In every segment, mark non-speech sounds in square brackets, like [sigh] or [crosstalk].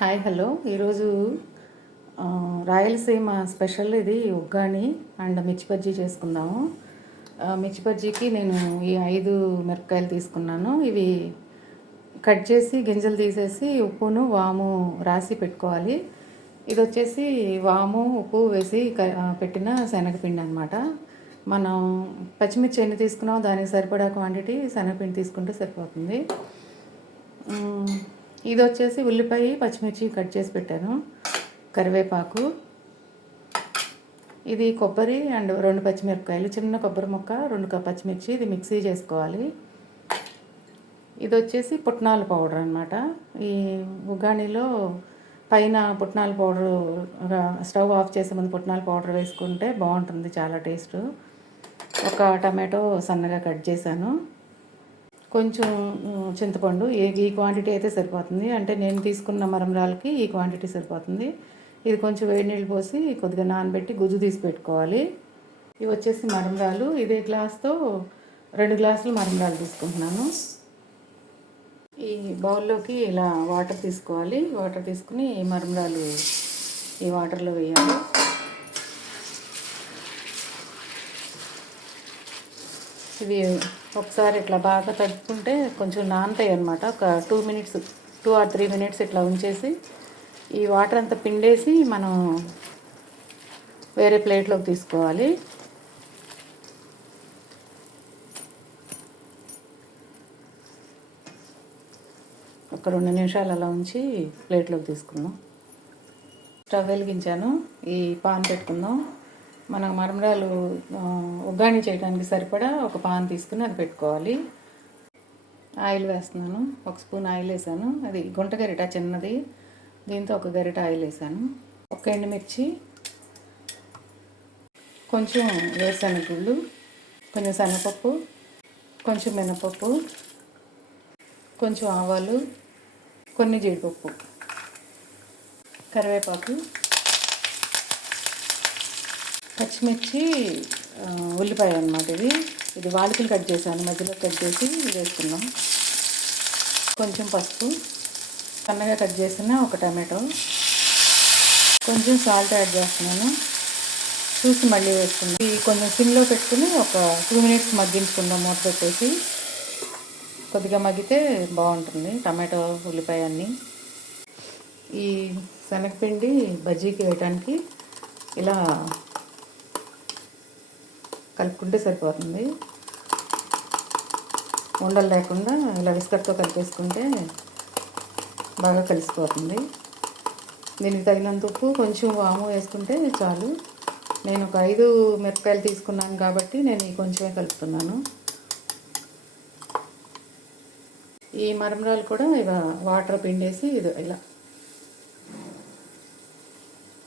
Hi hello. ఈరోజు Rayalaseema special ఇది uggani and మిర్చి బజ్జీ చేసుకుందాము మిర్చి బజ్జీకి నేను ఈ ఐదు మిరపకాయలు తీసుకున్నాను. ఇవి కట్ చేసి గింజలు తీసేసి ఉప్పును వాము రాసి పెట్టుకోవాలి. ఇది వచ్చేసి వాము ఉప్పు వేసి పెట్టిన శనగపిండి అనమాట మనం పచ్చిమిర్చి ఎన్ని తీసుకున్నామో దానికి సరిపడా క్వాంటిటీ శనగపిండి తీసుకుంటే సరిపోతుంది. ఇది వచ్చేసి ఉల్లిపాయ పచ్చిమిర్చి కట్ చేసి పెట్టాను. కరివేపాకు. ఇది కొబ్బరి అండ్ రెండు పచ్చిమిరపకాయలు. చిన్న కొబ్బరి ముక్క రెండు పచ్చిమిర్చి ఇది మిక్సీ చేసుకోవాలి. ఇది వచ్చేసి పుట్నాల పౌడర్ అనమాట ఈ ఉగానిలో పైన పుట్నాల పౌడర్ స్టవ్ ఆఫ్ చేసే ముందు పుట్నాల పౌడర్ వేసుకుంటే బాగుంటుంది చాలా టేస్ట్. ఒక టమాటో సన్నగా కట్ చేశాను. కొంచెం చింతపండు. ఈ ఈ క్వాంటిటీ అయితే సరిపోతుంది. అంటే నేను తీసుకున్న మరమరాలకి ఈ క్వాంటిటీ సరిపోతుంది. ఇది కొంచెం వేడి నీళ్ళు పోసి కొద్దిగా నానబెట్టి గుజ్జు తీసి పెట్టుకోవాలి. ఇవి వచ్చేసి మరమరాలు ఇదే గ్లాస్తో రెండు గ్లాసులు మరమరాలు తీసుకుంటున్నాను. ఈ బౌల్లోకి ఇలా వాటర్ తీసుకోవాలి. వాటర్ తీసుకుని ఈ మరమరాలు ఈ వాటర్లో వేయాలి. ఇవి ఒకసారి ఇట్లా బాగా తడుపుకుంటే కొంచెం నానతాయి అనమాట ఒక two minutes two or three minutes ఇట్లా ఉంచేసి ఈ వాటర్ అంతా పిండేసి మనం వేరే ప్లేట్లోకి తీసుకోవాలి. ఒక రెండు నిమిషాలు అలా ఉంచి ప్లేట్లోకి తీసుకుందాం. స్టవ్ వెలిగించాను. ఈ పాన్ పెట్టుకుందాం. మనం మరమరాలు ఉగ్గాని చేయడానికి సరిపడా ఒక పాన్ తీసుకుని అది పెట్టుకోవాలి. ఆయిల్ వేస్తున్నాను. ఒక స్పూన్ ఆయిల్ వేసాను. అది గుంట గరిట చిన్నది. దీంతో ఒక గరిట ఆయిల్ వేసాను. ఒక ఎండుమిర్చి కొంచెం వేరుశనగ గుళ్ళు. కొంచెం శనగపప్పు కొంచెం మినపప్పు కొంచెం ఆవాలు కొన్ని జీడిపప్పు కరివేపాకు. పచ్చిమిర్చి ఉల్లిపాయ అనమాట ఇది ఇది వాలికలు కట్ చేశాను. మధ్యలో కట్ చేసి వేసుకున్నాం. కొంచెం పసుపు సన్నగా కట్ చేసిన ఒక టమాటో. కొంచెం సాల్ట్ యాడ్ చేస్తున్నాను. చూసి మళ్ళీ వేసుకున్నాం. ఇది కొంచెం సిమ్లో పెట్టుకుని ఒక టూ మినిట్స్ మగ్గించుకుందాం. మూత పెట్టేసి కొద్దిగా మగ్గితే బాగుంటుంది. టమాటో ఉల్లిపాయ అన్నీ. ఈ శనగపిండి బజ్జీకి వేయడానికి ఇలా కలుపుకుంటే సరిపోతుంది. ఉండలు లేకుండా ఇలా విస్కట్తో కలిపేసుకుంటే బాగా కలిసిపోతుంది. దీనికి తగినంత ఉప్పు కొంచెం వాము వేసుకుంటే చాలు. నేను ఒక ఐదు మిరపకాయలు తీసుకున్నాను కాబట్టి నేను ఈ కొంచెమే కలుపుతున్నాను. ఈ మరమరాలు కూడా ఇలా వాటర్ పిండేసి ఇది ఇలా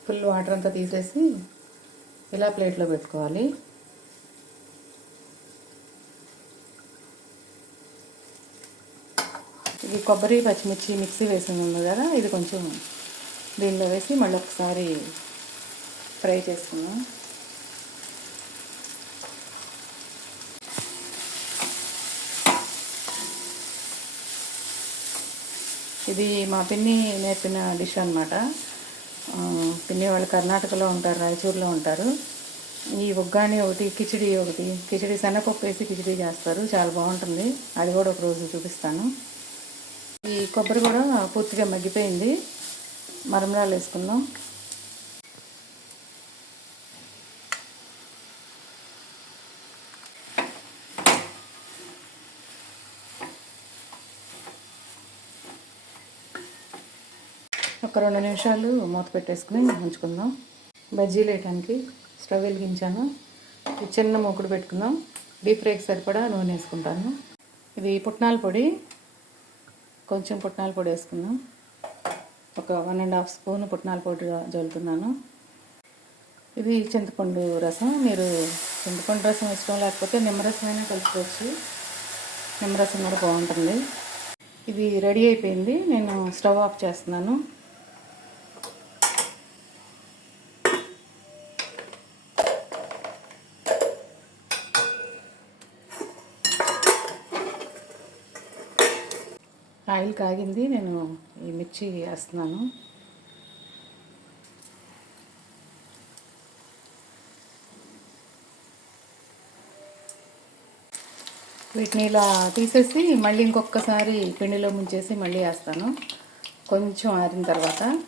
ఫుల్ వాటర్ అంతా తీసేసి ఇలా ప్లేట్లో పెట్టుకోవాలి. ఈ కొబ్బరి పచ్చిమిర్చి మిక్సీ వేసి ఉంది కదా ఇది కొంచెం దీనిలో వేసి మళ్ళీ ఒకసారి ఫ్రై చేసుకున్నాం ఇది మా పిన్ని నేర్పిన డిష్ అనమాట పిన్ని వాళ్ళు కర్ణాటకలో ఉంటారు రాయచూరులో ఉంటారు. ఈ ఉగ్గాని ఒకటి కిచిడి ఒకటి కిచిడి శనగపప్పు వేసి కిచిడి చేస్తారు చాలా బాగుంటుంది. అది కూడా ఒక రోజు చూపిస్తాను. ఈ కొబ్బరి కూడా పూర్తిగా మగ్గిపోయింది. మరమరాలు వేసుకుందాం. ఒక రెండు నిమిషాలు మూత పెట్టేసుకుని ఉంచుకుందాం. బజ్జీలు వేయటానికి స్టవ్ వెలిగించాను. చిన్న మూకుడు పెట్టుకుందాం. డీప్ ఫ్రైకి సరిపడా నూనె వేసుకుంటాను. ఇది పుట్నాల పొడి. కొంచెం పుట్నాల పొడి వేసుకుందాం. ఒక వన్ అండ్ హాఫ్ స్పూన్ పుట్నాల పొడి జల్లుతున్నాను. ఇది చింతపండు రసం. మీరు చింతపండు రసం ఇష్టం లేకపోతే నిమ్మరసం అయినా కలుపుకోవచ్చు. నిమ్మరసం కూడా బాగుంటుంది. ఇది రెడీ అయిపోయింది. నేను స్టవ్ ఆఫ్ చేస్తున్నాను. ఆయిల్ కాగింది నేను ఈ మిర్చి వేస్తున్నాను. వీటిని ఇలా తీసేసి మళ్ళీ ఇంకొకసారి పిండిలో ముంచేసి మళ్ళీ వేస్తాను. కొంచెం ఆరిన తర్వాత.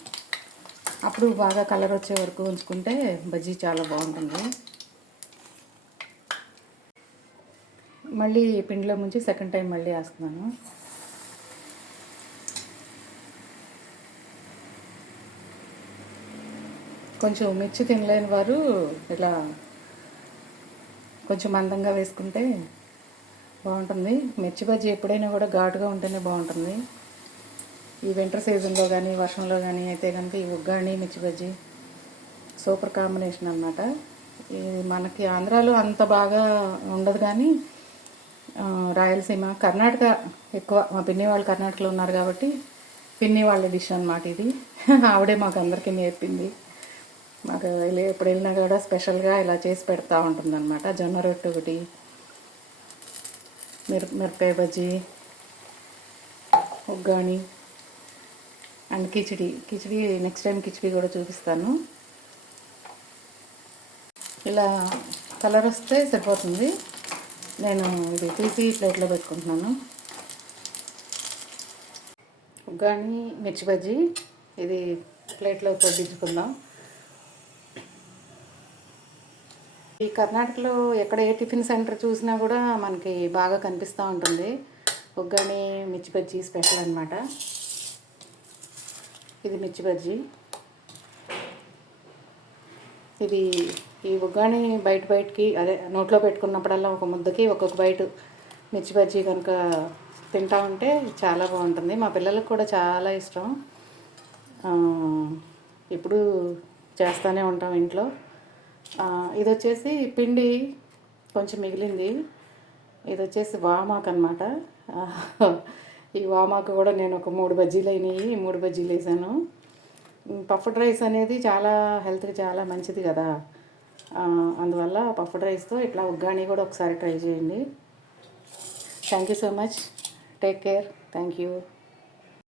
అప్పుడు బాగా కలర్ వచ్చే వరకు ఉంచుకుంటే బజ్జీ చాలా బాగుంటుంది. మళ్ళీ పిండిలో ముంచి సెకండ్ టైం మళ్ళీ వేస్తున్నాను. కొంచెం మిర్చి తినలేని వారు ఇలా కొంచెం మందంగా వేసుకుంటే బాగుంటుంది. మిర్చి బజ్జీ ఎప్పుడైనా కూడా ఘాటుగా ఉంటేనే బాగుంటుంది. ఈ వింటర్ సీజన్లో కానీ వర్షంలో కానీ అయితే కనుక ఈ ఉగ్గాని మిర్చి బజ్జీ సూపర్ కాంబినేషన్ అన్నమాట. ఇది మనకి ఆంధ్రాలో అంత బాగా ఉండదు కానీ రాయలసీమ కర్ణాటక ఎక్కువ. మా పిన్ని వాళ్ళు కర్ణాటకలో ఉన్నారు కాబట్టి పిన్ని వాళ్ళ డిష్ అన్నమాట ఇది. [laughs] ఆవిడే మాకు అందరికీ నేర్పింది. మాకు వెళ్ళి ఎప్పుడు వెళ్ళినా కూడా స్పెషల్గా ఇలా చేసి పెడతా ఉంటుందన్నమాట. జొన్న రొట్టె ఒకటి మిర మిరపకాయ bajji uggani and khichdi. Khichdi next time khichdi కూడా చూపిస్తాను. ఇలా కలర్ వస్తే సరిపోతుంది. నేను ఇది తీసి ప్లేట్లో పెట్టుకుంటున్నాను. ఉగ్గాని మిర్చి బజ్జీ ఇది ప్లేట్లో వడ్డించుకుందాం ఈ కర్ణాటకలో ఎక్కడ ఏ టిఫిన్ సెంటర్ చూసినా కూడా మనకి బాగా కనిపిస్తూ ఉంటుంది. ఒగ్గని మిర్చి బజ్జీ స్పెషల్ అనమాట ఇది మిర్చి బజ్జీ. ఇది ఈ ఉగ్గాని బయట బయటకి అదే నోట్లో పెట్టుకున్నప్పుడల్లా ఒక ముద్దకి ఒక్కొక్క బయట మిర్చి బజ్జీ కనుక తింటా ఉంటే చాలా బాగుంటుంది. మా పిల్లలకు కూడా చాలా ఇష్టం. ఎప్పుడు ఇప్పుడు చేస్తూనే ఉంటాం ఇంట్లో. ఇది వచ్చేసి పిండి కొంచెం మిగిలింది. ఇది వచ్చేసి వామాకు అనమాట ఈ వామాకు కూడా నేను ఒక మూడు బజ్జీలు అయినాయి. మూడు బజ్జీలు వేసాను. పఫ్డ్ రైస్ అనేది చాలా హెల్త్కి చాలా మంచిది కదా. అందువల్ల పఫ్డ్ రైస్తో ఇట్లా ఉగ్గాని కూడా ఒకసారి ట్రై చేయండి. Thank you so much take care thank you